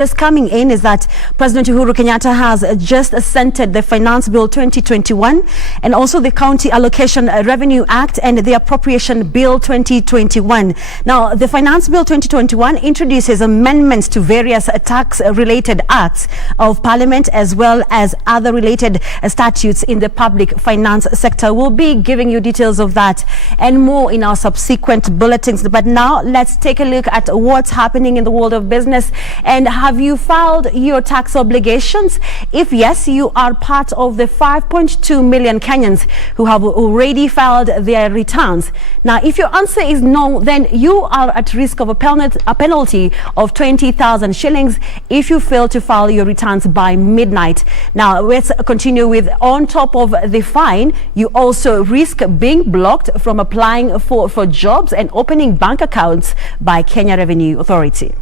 Just coming in is that President Uhuru Kenyatta has just assented the Finance Bill 2021 and also the County Allocation Revenue Act and the Appropriation Bill 2021. Now, the Finance Bill 2021 introduces amendments to various tax-related acts of Parliament as well as other related statutes in the public finance sector. We'll be giving you details of that and more in our subsequent bulletins. But now let's take a look at what's happening in the world of business. And have you filed your tax obligations? If yes, you are part of the 5.2 million Kenyans who have already filed their returns. Now, if your answer is no, then you are at risk of a penalty of 20,000 shillings if you fail to file your returns by midnight. Now, let's continue with, on top of the fine, you also risk being blocked from applying for jobs and opening bank accounts by Kenya Revenue Authority.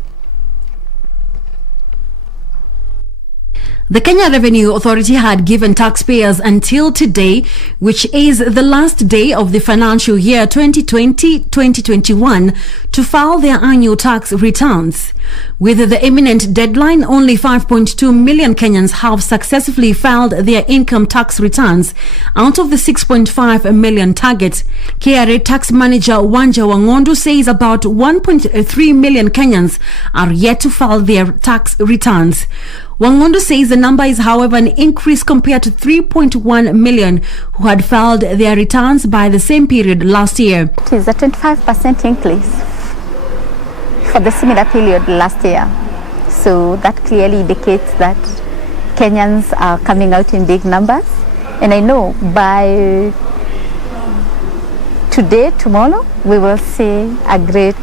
The Kenya Revenue Authority had given taxpayers until today, which is the last day of the financial year 2020-2021, to file their annual tax returns. With the imminent deadline, only 5.2 million Kenyans have successfully filed their income tax returns out of the 6.5 million target. KRA Tax Manager Wanja Wangondo says about 1.3 million Kenyans are yet to file their tax returns. Wangondo says the number is, however, an increase compared to 3.1 million who had filed their returns by the same period last year. It is a 25% increase for the similar period last year. So that clearly indicates that Kenyans are coming out in big numbers. And I know by today, tomorrow, we will see a great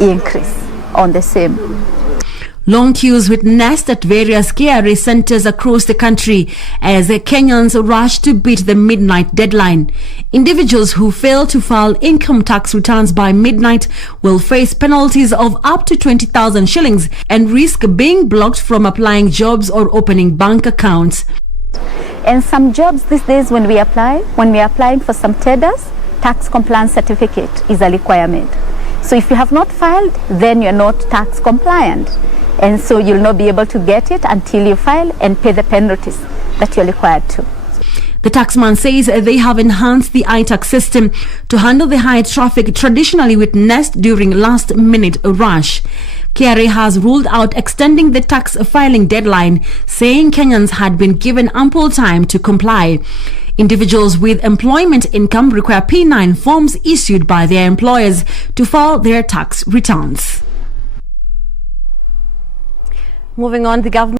increase on the same. Long queues witnessed at various KRA centers across the country as Kenyans rush to beat the midnight deadline. Individuals who fail to file income tax returns by midnight will face penalties of up to 20,000 shillings and risk being blocked from applying jobs or opening bank accounts. And some jobs these days when we are applying for some tenders, tax compliance certificate is a requirement. So if you have not filed, then you're not tax compliant. And so you'll not be able to get it until you file and pay the penalties that you're required to. The taxman says they have enhanced the iTax system to handle the high traffic traditionally witnessed during last-minute rush. KRA has ruled out extending the tax filing deadline, saying Kenyans had been given ample time to comply. Individuals with employment income require P9 forms issued by their employers to file their tax returns. Moving on, the government